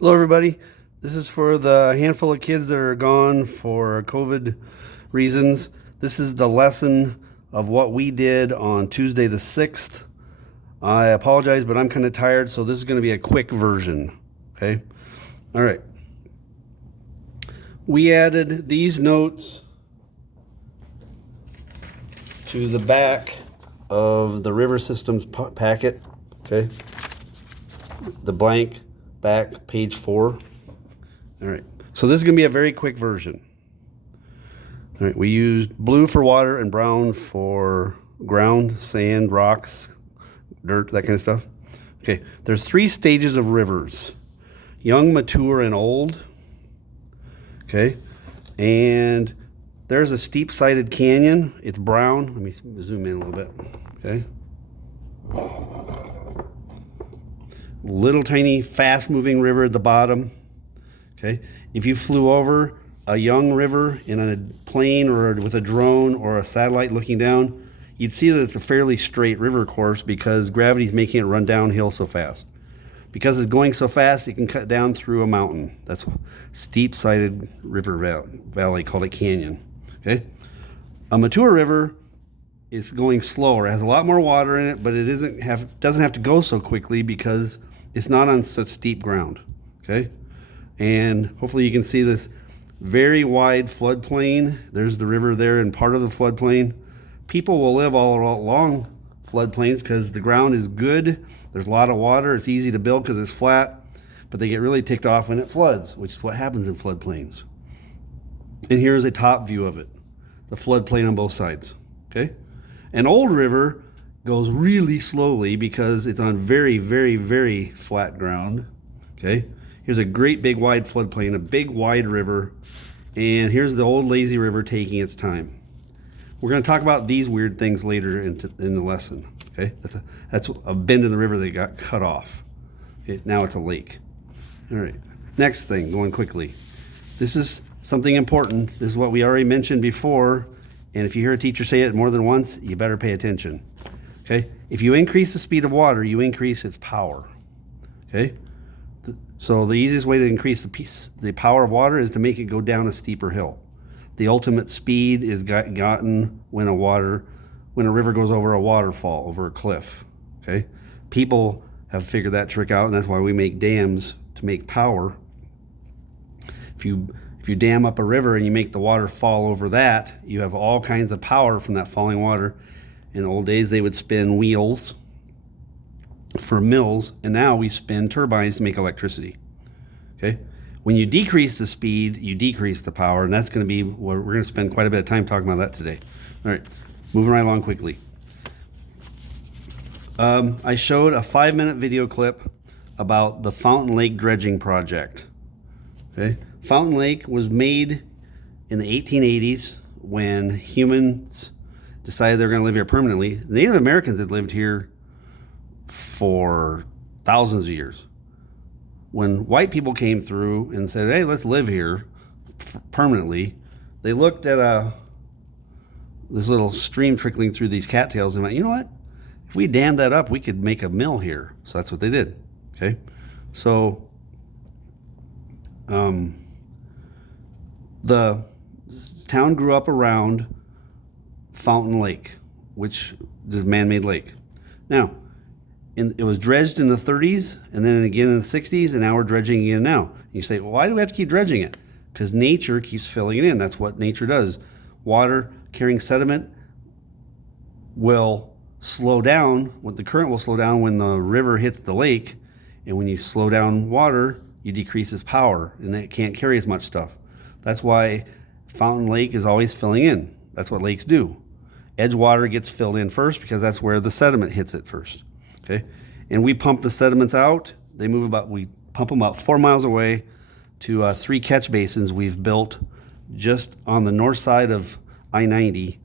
Hello, everybody. This is for the handful of kids that are gone for COVID reasons. This is the lesson of what we did on Tuesday the 6th. I apologize, but I'm kind of tired, so this is going to be a quick version. Okay? All right. We added these notes to the back of the river systems packet. Okay? The blank back, page 4. All right, so this is going to be a very quick version. All right, we used blue for water and brown for ground, sand, rocks, dirt, that kind of stuff. Okay, there's 3 stages of rivers: young, mature, and old. Okay, and there's a steep-sided canyon. It's brown. Let me zoom in a little bit. Okay. Little tiny fast-moving river at the bottom. Okay, if you flew over a young river in a plane or with a drone or a satellite looking down, you'd see that it's a fairly straight river course because gravity's making it run downhill so fast. Because it's going so fast, it can cut down through a mountain. That's a steep-sided river valley called a canyon. Okay, a mature river is going slower. It has a lot more water in it, but it doesn't have to go so quickly because it's not on such steep ground. Okay. And hopefully you can see this very wide floodplain. There's the river there and part of the floodplain. People will live all along floodplains because the ground is good. There's a lot of water. It's easy to build because it's flat, but they get really ticked off when it floods, which is what happens in floodplains. And here's a top view of it, the floodplain on both sides. Okay. An old river goes really slowly because it's on very, very, very flat ground. Okay. Here's a great big wide floodplain, a big wide river, and here's the old lazy river taking its time. We're going to talk about these weird things later in the lesson. Okay, that's a bend in the river that got cut off. Okay, now it's a lake. All right, next thing, going quickly. This is something important. This is what we already mentioned before, and if you hear a teacher say it more than once, you better pay attention. Okay, if you increase the speed of water, you increase its power. Okay. So the easiest way to increase the power of water is to make it go down a steeper hill. The ultimate speed is gotten when a river goes over a waterfall, over a cliff. Okay, people have figured that trick out, and that's why we make dams to make power. If you dam up a river and you make the water fall over that, you have all kinds of power from that falling water. In the old days, they would spin wheels for mills, and now we spin turbines to make electricity. Okay, when you decrease the speed, you decrease the power, and that's going to be where we're going to spend quite a bit of time talking about that today. All right, moving right along quickly. I showed a 5-minute video clip about the Fountain Lake dredging project. Okay, Fountain Lake was made in the 1880s when humans decided they were going to live here permanently. The Native Americans had lived here for thousands of years. When white people came through and said, hey, let's live here permanently, they looked at this little stream trickling through these cattails and went, you know what? If we dammed that up, we could make a mill here. So that's what they did. Okay. So the town grew up around Fountain Lake, which is a man-made lake. Now, it was dredged in the 30s and then again in the 60s, and now we're dredging again now. You say, well, why do we have to keep dredging it? Because nature keeps filling it in. That's what nature does. Water carrying sediment will slow down. The current will slow down when the river hits the lake, and when you slow down water, you decrease its power, and it can't carry as much stuff. That's why Fountain Lake is always filling in. That's what lakes do. Edge water gets filled in first because that's where the sediment hits it first. Okay, and we pump the sediments out. We pump them about 4 miles away to 3 catch basins we've built just on the north side of I-90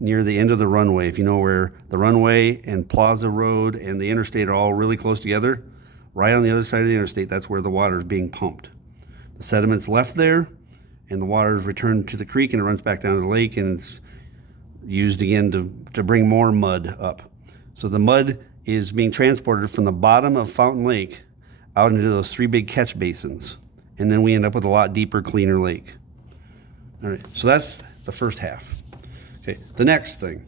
near the end of the runway. If you know where the runway and Plaza Road and the interstate are all really close together, right on the other side of the interstate, that's where the water is being pumped. The sediment's left there, and the water is returned to the creek, and it runs back down to the lake, and it's used again to bring more mud up. So the mud is being transported from the bottom of Fountain Lake out into those 3 big catch basins. And then we end up with a lot deeper, cleaner lake. All right, so that's the first half. Okay, the next thing.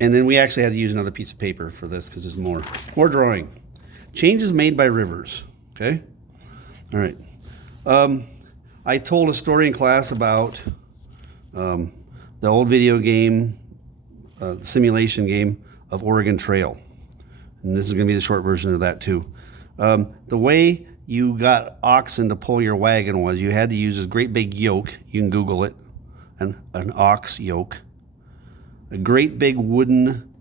And then we actually had to use another piece of paper for this because there's more drawing. Changes made by rivers, okay? All right. I told a story in class about the old video game, the simulation game of Oregon Trail. And this is going to be the short version of that too. The way you got oxen to pull your wagon was you had to use this great big yoke. You can Google it, an ox yoke. A great big wooden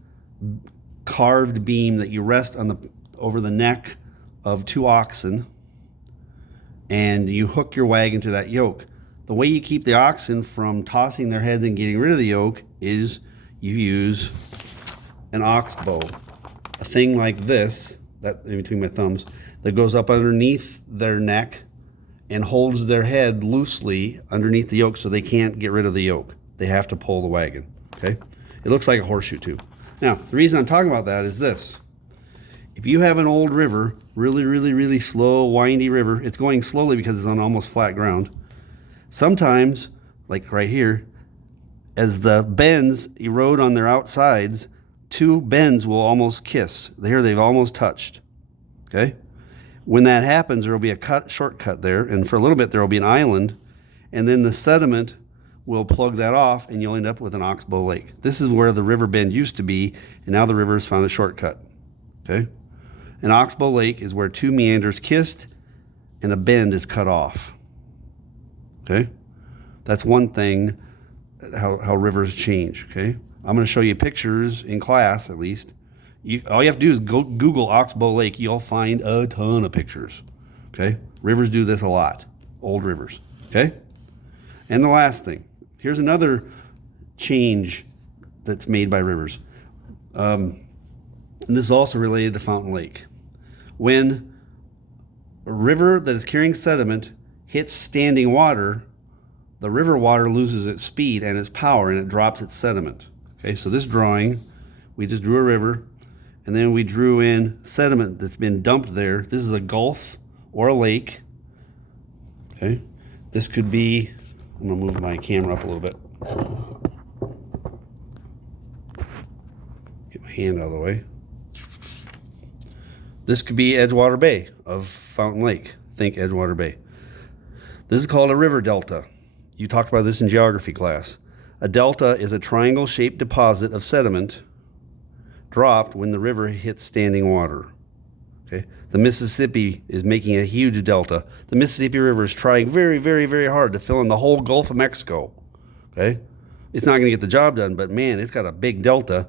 carved beam that you rest on over the neck of 2 oxen, and you hook your wagon to that yoke. The way you keep the oxen from tossing their heads and getting rid of the yoke is you use an oxbow, a thing like this, that in between my thumbs, that goes up underneath their neck and holds their head loosely underneath the yoke so they can't get rid of the yoke. They have to pull the wagon, okay? It looks like a horseshoe too. Now, the reason I'm talking about that is this. If you have an old river, really slow, windy river, it's going slowly because it's on almost flat ground. Sometimes, like right here, as the bends erode on their outsides, 2 bends will almost kiss. Here they've almost touched, okay? When that happens, there will be a shortcut there, and for a little bit there will be an island, and then the sediment will plug that off, and you'll end up with an Oxbow Lake. This is where the river bend used to be, and now the river has found a shortcut, okay? An Oxbow Lake is where 2 meanders kissed and a bend is cut off, okay? That's one thing, how rivers change, okay? I'm going to show you pictures in class, at least. All you have to do is go Google Oxbow Lake. You'll find a ton of pictures, okay? Rivers do this a lot, old rivers, okay? And the last thing. Here's another change that's made by rivers. And this is also related to Fountain Lake. When a river that is carrying sediment hits standing water, the river water loses its speed and its power, and it drops its sediment. Okay, so this drawing, we just drew a river, and then we drew in sediment that's been dumped there. This is a gulf or a lake. Okay, this could be, I'm gonna move my camera up a little bit. Get my hand out of the way. This could be Edgewater Bay of Fountain Lake. Think Edgewater Bay. This is called a river delta. You talked about this in geography class. A delta is a triangle-shaped deposit of sediment dropped when the river hits standing water. Okay? The Mississippi is making a huge delta. The Mississippi River is trying very hard to fill in the whole Gulf of Mexico. Okay? It's not going to get the job done, but man, it's got a big delta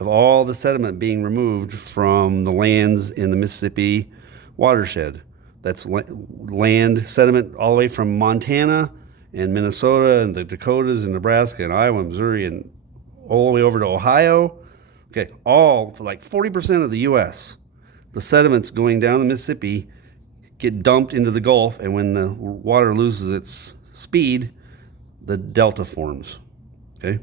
of all the sediment being removed from the lands in the Mississippi watershed. That's land sediment all the way from Montana and Minnesota and the Dakotas and Nebraska and Iowa and Missouri and all the way over to Ohio. Okay, all for like 40% of the U.S. The sediments going down the Mississippi get dumped into the Gulf, and when the water loses its speed, the delta forms. Okay,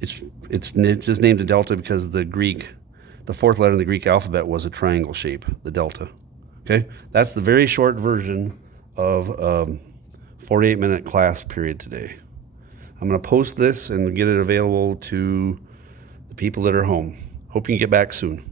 it's just named a delta because the 4th letter in the Greek alphabet was a triangle shape, the delta. Okay, that's the very short version of 48-minute class period today. I'm going to post this and get it available to the people that are home. Hope you can get back soon.